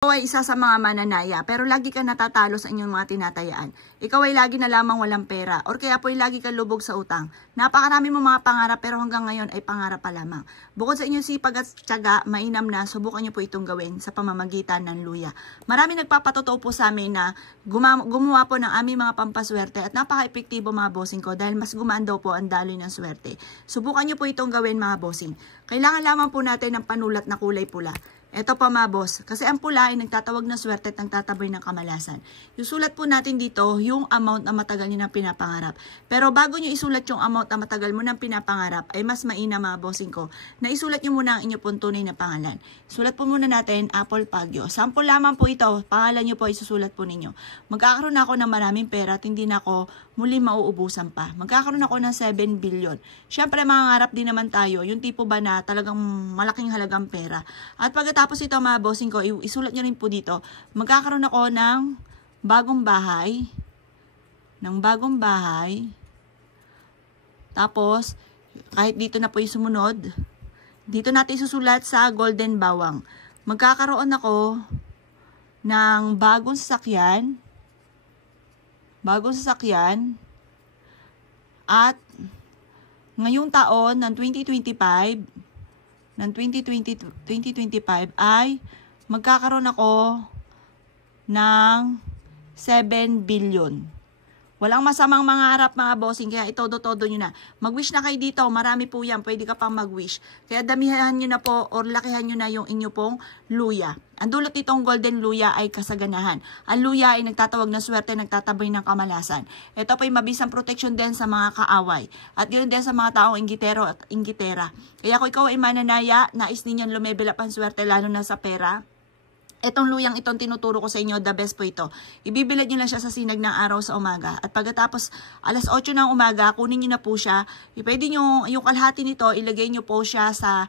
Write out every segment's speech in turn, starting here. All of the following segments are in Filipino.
Ikaw ay isa sa mga mananaya, pero lagi ka natatalo sa inyong mga tinatayaan. Ikaw ay lagi na lamang walang pera, or kaya po ay lagi ka lubog sa utang. Napakarami mo mga pangarap, pero hanggang ngayon ay pangarap pa lamang. Bukod sa inyong sipag at tiyaga, mainam na, subukan niyo po itong gawin sa pamamagitan ng luya. Marami nagpapatotoo po sa amin na gumawa po ng aming mga pampaswerte at napaka-epektibo mga bossing ko dahil mas gumaan daw po ang daloy ng swerte. Subukan niyo po itong gawin mga bossing. Kailangan lamang po natin ng panulat na kulay pula. Ito pa mga boss, kasi ang pula ay nagtatawag ng swerte at nagtataboy ng kamalasan. Isulat po natin dito yung amount na matagal nyo nang pinapangarap. Pero bago nyo isulat yung amount na matagal mo nang pinapangarap, ay mas mainam mga bossing ko, na isulat nyo muna ang inyong pong tunay na pangalan. Sulat po muna natin, Apple Pagyo. Sample lamang po ito, pangalan nyo po ay susulat po ninyo. Magkakaroon ako ng maraming pera at hindi na ako muli mauubusan pa. Magkakaroon ako ng 7 billion. Siyempre mangangarap din naman tayo, yung tipo ba na talagang malaking halagang pera. At pagkatapos ito mga bossing ko, isulat nyo rin po dito, magkakaroon ako ng bagong bahay. Tapos, kahit dito na po yung sumunod, dito natin susulat sa golden bawang. Magkakaroon ako ng bagong sasakyan, at ngayong taon ng 2025 ay magkakaroon ako ng 7 billion. Walang masamang mangarap mga bossing, kaya itodo-todo nyo na. Mag-wish na kayo dito, marami po yan, pwede ka pang mag-wish. Kaya damihan nyo na po or lakihan nyo na yung inyo pong luya. Ang dulot nitong golden luya ay kasaganahan. Ang luya ay nagtatawag ng swerte, nagtataboy ng kamalasan. Ito pa ay mabisang protection din sa mga kaaway. At ganoon din sa mga taong inggitero at inggitera. Kaya kung ikaw ay mananaya, nais ninyong lumebel up ang swerte lalo na sa pera, etong luyang itong tinuturo ko sa inyo, the best po ito. Ibibilad nyo lang siya sa sinag ng araw sa umaga. At pagkatapos, alas 8 ng umaga, kunin nyo na po siya. Pwede nyo, yung kalahati nito, ilagay nyo po siya sa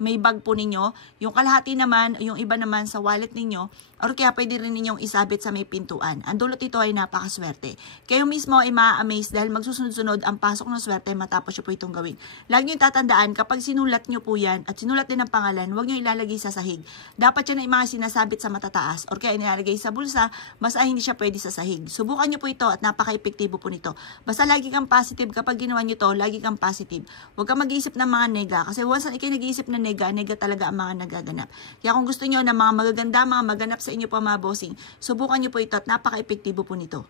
may bag po ninyo. Yung kalahati naman, yung iba naman sa wallet ninyo, or kaya pwede rin ninyong isabit sa may pintuan. Ang dulot ito ay napakaswerte. Kayo mismo ay ma-amaze dahil magsusunod-sunod ang pasok ng swerte matapos nyo po itong gawin. Lagi nyo tatandaan, kapag sinulat nyo po yan at sinulat din ang pangalan, huwag nyo ilalagay sa sahig. Dapat yan ay mga sinasabit sa matataas or kaya nilalagay sa bulsa, basta hindi siya pwede sa sahig. Subukan nyo po ito at napaka-epektibo po nito. Basta lagi kang positive kapag ginawa nyo to, lagi kang positive. Huwag kang mag-iisip ng mga nega kasi once ikay nag-iisip ng nega talaga ang mga nagaganap. Kaya kung gusto nyo ng mga magaganda, mga maganap sa inyo po mga bossing, subukan nyo po ito at napaka-epektibo po nito.